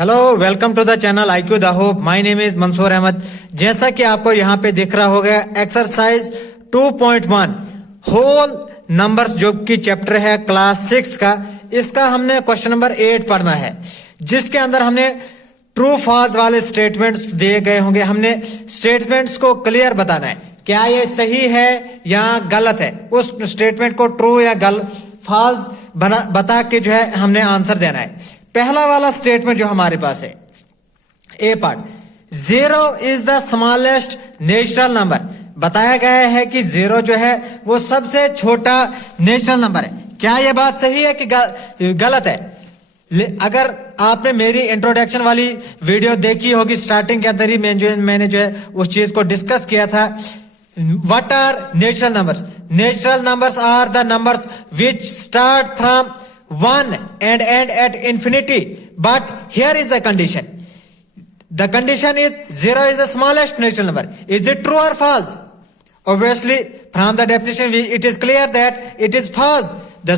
Hello, welcome to the channel IQ दाहो। My name is Mansoor Ahmed. जैसा कि आपको यहाँ पे दिख रहा होगा, एक्सरसाइज 2.1 होल नंबर्स जो कि चैप्टर है क्लास 6 का, इसका हमने क्वेश्चन नंबर 8 पढ़ना है, जिसके अंदर हमने ट्रू फॉल्स वाले स्टेटमेंट्स दिए गए होंगे। हमने स्टेटमेंट्स को क्लियर बताना है, क्या ये सही है या गलत है। उस स्टेटमेंट को ट्रू या फॉल्स बता के जो है हमने आंसर देना है। पहला वाला स्टेटमेंट जो हमारे पास है, A part, 0 is the smallest natural number. बताया गया है कि 0 जो है वो सबसे छोटा नेचुरल नंबर है। क्या यह बात सही है कि गलत है? अगर आपने मेरी इंट्रोडक्शन वाली वीडियो देखी होगी, स्टार्टिंग के अंदर ही मैंने जो है उस चीज को डिस्कस किया था। What are natural numbers? Natural numbers are the numbers which start from 1 and end at infinity, but here is the condition. The condition is 0 is the smallest natural number. Is it true or false? Obviously, from the definition, it is clear that it is false. The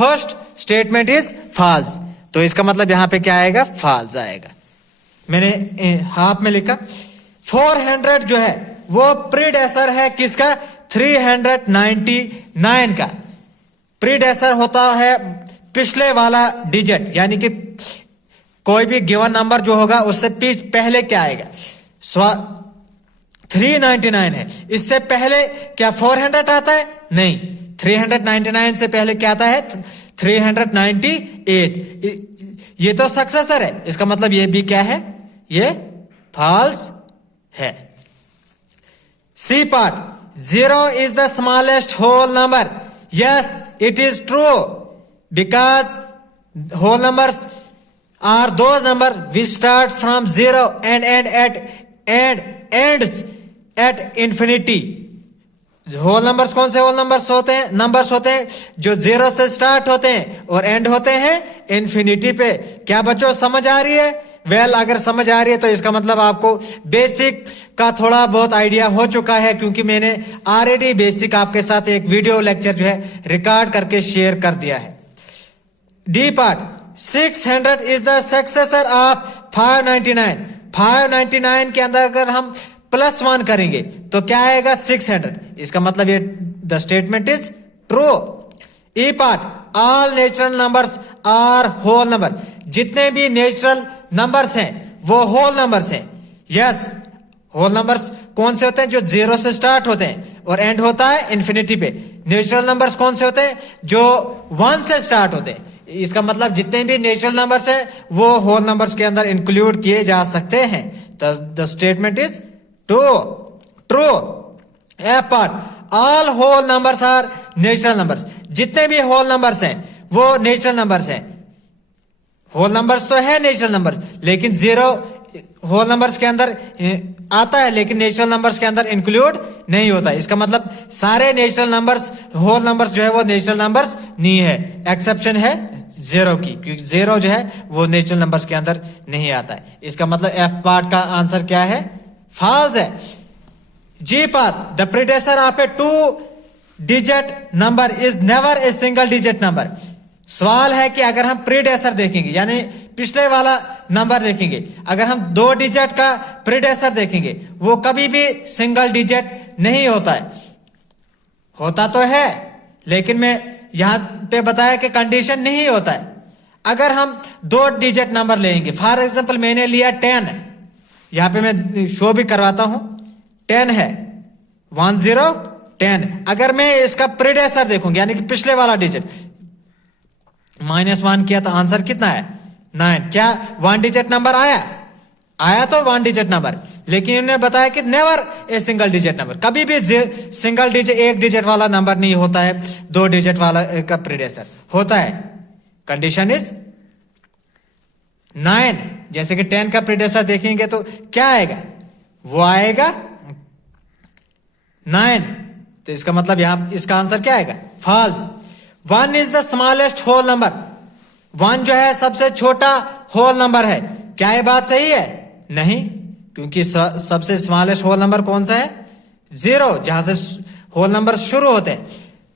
first statement is false. तो इसका मतलब यहाँ पे क्या आएगा? false आएगा। मैंने half में लिखा 400 जो है वो प्रीडेसर है किसका? 399 का। प्रीडेसर होता है पिछले वाला डिजिट, यानी कि कोई भी गिवन नंबर जो होगा उससे पहले क्या आएगा? 399 है, इससे पहले क्या 400 आता है? नहीं, 399 से पहले क्या आता है? 398। ये तो सक्सेसर है, इसका मतलब ये भी क्या है? ये फॉल्स है। C part, 0 is the smallest whole number. Yes, it is true, because whole numbers are those numbers which start from 0 and ends at infinity. Whole numbers कौन से होल नंबर्स होते हैं? नंबर्स होते हैं जो 0 से स्टार्ट होते हैं और एंड होते हैं इन्फिनिटी पे। क्या बच्चों समझ आ रही है? अगर समझ आ रही है तो इसका मतलब आपको बेसिक का थोड़ा बहुत आइडिया हो चुका है, क्योंकि मैंने ऑलरेडी बेसिक आपके साथ एक वीडियो लेक्चर जो है रिकॉर्ड करके शेयर कर दिया है। D part, 600 is the successor of 599। 599 के अंदर अगर हम +1 करेंगे तो क्या आएगा? 600। इसका मतलब ये the statement is true. E part, all natural numbers are whole number. जितने भी नेचुरल नंबर्स हैं वो होल नंबर्स हैं। यस, होल नंबर्स कौन से होते हैं? जो 0 से स्टार्ट होते हैं और एंड होता है इन्फिनिटी पे। नेचुरल नंबर्स कौन से होते हैं? जो 1 से स्टार्ट होते हैं। इसका मतलब जितने भी नेचुरल नंबर्स हैं वो होल नंबर्स के अंदर इंक्लूड किए जा सकते हैं। The statement is true. A part, all whole numbers are natural numbers. जितने भी होल नंबर्स हैं वो नेचुरल नंबर्स हैं। होल नंबर्स तो है नेचुरल नंबर्स, लेकिन 0 होल नंबर्स के अंदर आता है लेकिन नेचुरल नंबर्स के अंदर इंक्लूड नहीं होता। इसका मतलब सारे नेचुरल नंबर्स होल नंबर्स जो है वो नेचुरल नंबर्स नहीं है। एक्सेप्शन है 0 की, क्योंकि 0 जो है वो नेचुरल नंबर्स के अंदर नहीं आता है। इसका मतलब एफ पार्ट का आंसर क्या है? फॉल्स है। G part, the predecessor of a 2 digit number is never a single digit number. सवाल है कि अगर हम प्रीडेसेसर देखेंगे, यानी पिछले वाला नंबर देखेंगे, अगर हम 2 डिजिट का प्रीडेसेसर देखेंगे वो कभी भी सिंगल डिजिट नहीं होता है। होता तो है, लेकिन मैं यहां पे बताया कि कंडीशन नहीं होता है। अगर हम 2 डिजिट नंबर लेंगे, फॉर एग्जांपल मैंने लिया 10, यहां पे मैं शो भी करवाता हूं, 10 है, 1010। अगर मैं इसका प्रीडेसेसर देखूंगा, यानी कि पिछले वाला डिजिट, -1 किया तो आंसर कितना है? 9। क्या 1 डिजिट नंबर आया तो 1 डिजिट नंबर, लेकिन इन्होंने बताया कि never a single digit number. कभी भी सिंगल डिजिट 1 डिजिट वाला नंबर नहीं होता है 2 डिजिट वाला का प्रीडेसेसर होता है। Condition is 9। जैसे कि 10 का प्रीडेसेसर देखेंगे तो क्या आएगा? वो आएगा 9। तो इसका मतलब यहां इसका आंसर क्या आएगा? False. 1 is the smallest whole number. 1 जो है सबसे छोटा होल नंबर है। क्या ये बात सही है? नहीं, क्योंकि सबसे स्मॉलेस्ट होल नंबर कौन सा है? 0, जहां से होल नंबर शुरू होते हैं।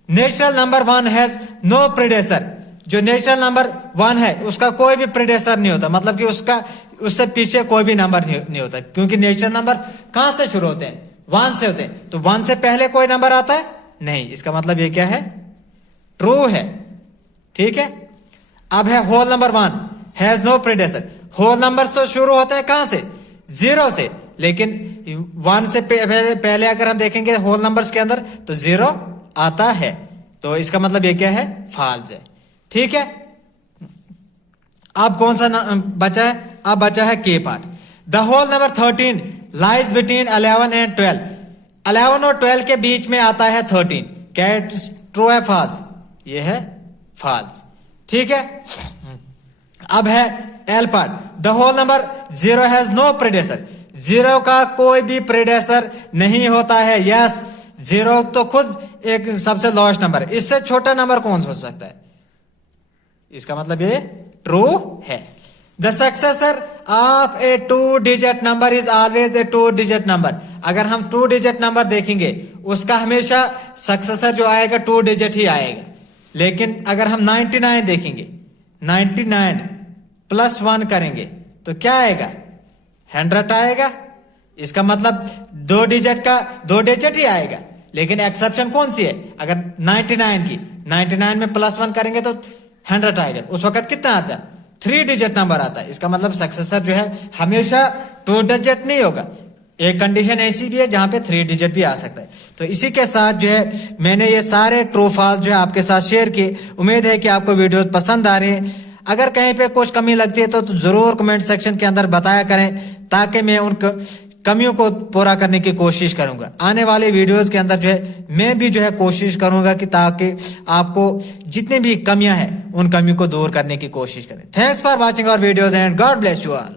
Natural number 1 has no predecessor. जो नेचुरल नंबर 1 है उसका कोई भी प्रेडेसर नहीं होता, मतलब कि उससे पीछे कोई भी नंबर नहीं होता, क्योंकि नेचुरल नंबर्स कहां से शुरू होते हैं? 1 से होते हैं। तो 1 से पहले कोई नंबर आता है नहीं, इसका मतलब ये क्या है? ट्रू है। ठीक है। अब है whole number 1 has no predecessor. Whole numbers तो शुरू होते हैं कहां से? 0 से, लेकिन 1 से पहले अगर हम देखेंगे होल नंबर्स के अंदर तो 0 आता है, तो इसका मतलब ये क्या है? फॉल्स है। ठीक है। अब कौन सा बचा है? अब बचा है K part. The whole number 13 lies between 11 and 12। 11 और 12 के बीच में आता है 13। क्या ट्रू है फॉल्स? ये है फॉल्स। ठीक है। अब है L part. The whole number 0 has no predecessor. 0 का कोई भी प्रेडेसर नहीं होता है। यस, 0 तो खुद एक सबसे लोएस्ट नंबर है, इससे छोटा नंबर कौन हो सकता है? इसका मतलब ये ट्रू है। The successor of a 2 digit number is always a 2 digit number. अगर हम 2 डिजिट नंबर देखेंगे उसका हमेशा सक्सेसर जो आएगा 2 डिजिट ही आएगा। लेकिन अगर हम 99 देखेंगे, 99 प्लस 1 करेंगे तो क्या आएगा? 100 आएगा। इसका मतलब 2 डिजिट का 2 डिजिट ही आएगा। लेकिन एक्सेप्शन कौन सी है? अगर 99 की 99 में प्लस 1 करेंगे तो 100 आएगा। उस वक्त कितना आता है? 3 डिजिट नंबर आता है। इसका मतलब सक्सेसर जो है हमेशा 2 डिजिट नहीं होगा। एक कंडीशन ऐसी भी है जहां पे 3 डिजिट भी आ सकता है। तो इसी के साथ जो है मैंने ये सारे ट्रू फॉल्स जो है आपके साथ शेयर किए। उम्मीद है कि आपको वीडियो पसंद आ रहे हैं। अगर कहीं पे कुछ कमी लगती है तो जरूर कमेंट सेक्शन के अंदर बताया करें, ताकि मैं उन कमियों को पूरा करने की कोशिश करूंगा। आने वाले वीडियोस के अंदर जो है मैं भी जो है कोशिश करूंगा कि ताकि आपको जितनी भी कमियां हैं उन कमियों को दूर करने की कोशिश करें। Thanks for watching our videos and God bless you all.